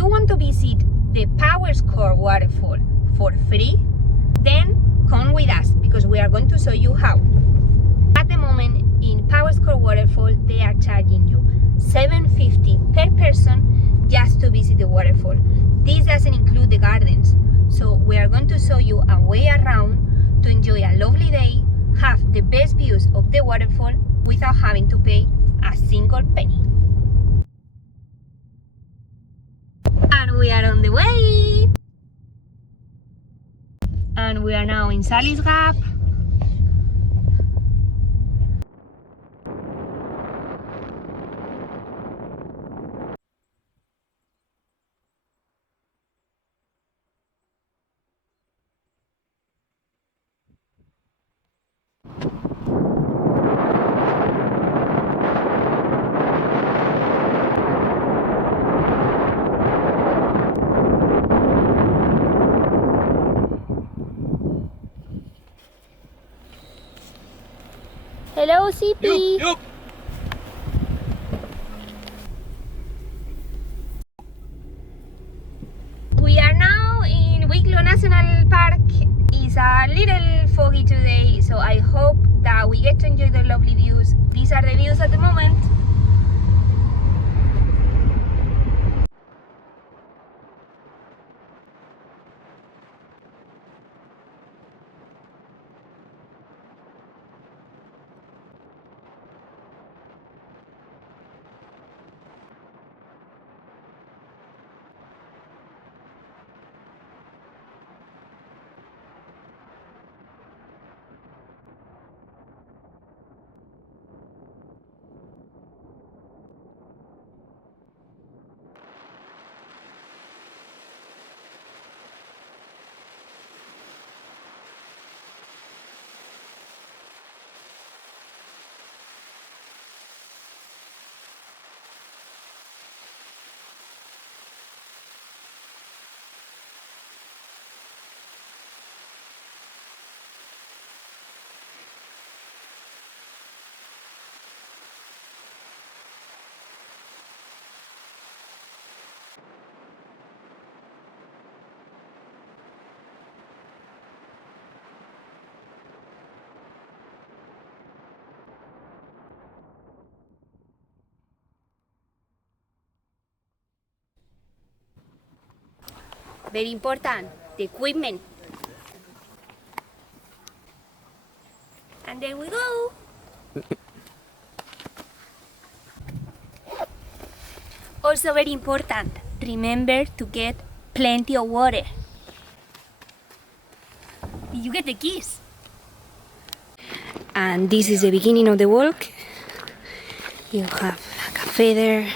you want to visit the Powerscourt Waterfall for free, then come with us because we are going to show you how. At the moment in Powerscourt Waterfall they are charging you $7.50 per person just to visit the waterfall. This doesn't include the gardens, so we are going to show you a way around to enjoy a lovely day, have the best views of the waterfall without having to pay a single penny. And we are on the way! And we are now in Sally's Gap. Hello, CP. Yup. We are now in Wicklow National Park. It's a little foggy today, so I hope that we get to enjoy the lovely views. These are the views at the moment. Very important, the equipment. And there we go. Also very important, remember to get plenty of water. Did you get the keys? And this is the beginning of the walk. You have a cafe there.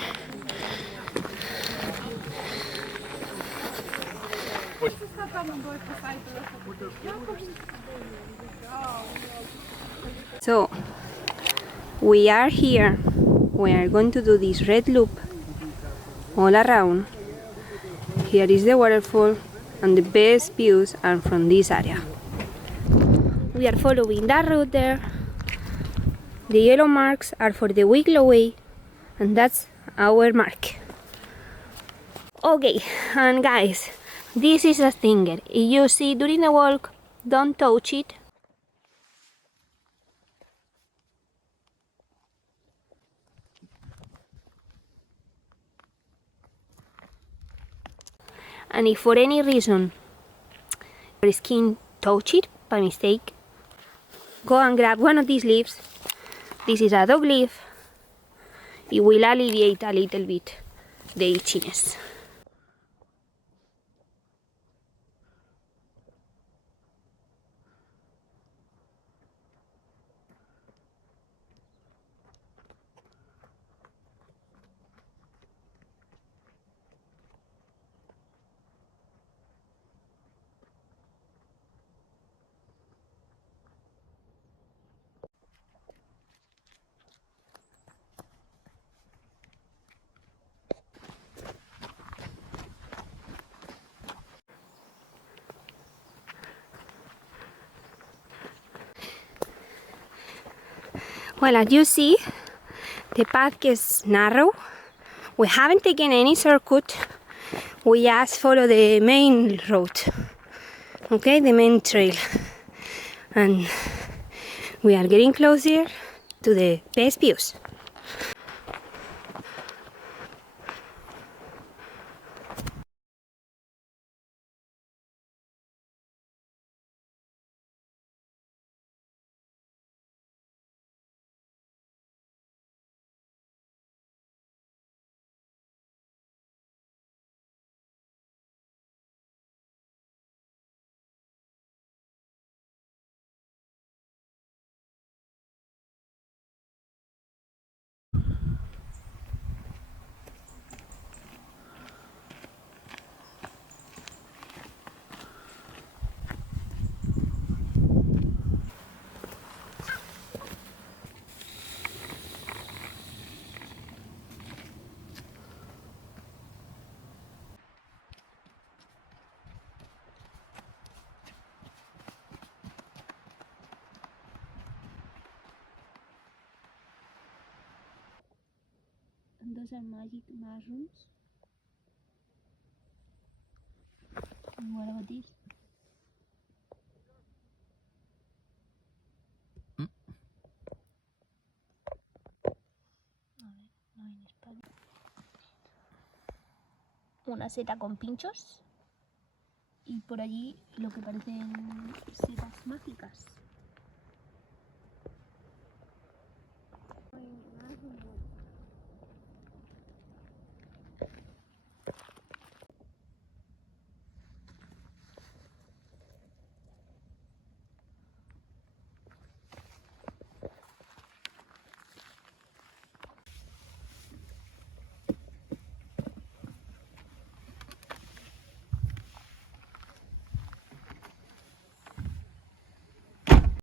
So we are here. We are going to do this red loop all around. Here is the waterfall and the best views are from this area. We are following that route there. The yellow marks are for the Wicklow Way and that's our mark. Okay, and guys, this is a stinger. If you see during the walk, don't touch it. And if for any reason your skin touch it by mistake, go and grab one of these leaves. This is a dog leaf. It will alleviate a little bit the itchiness. Well, as you see, the path is narrow. We haven't taken any shortcut we just follow the main road, okay, the main trail, and we are getting closer to the best views. And those are magic mushrooms. And what about this? No en español. Una seta con pinchos y por allí lo que parecen setas mágicas.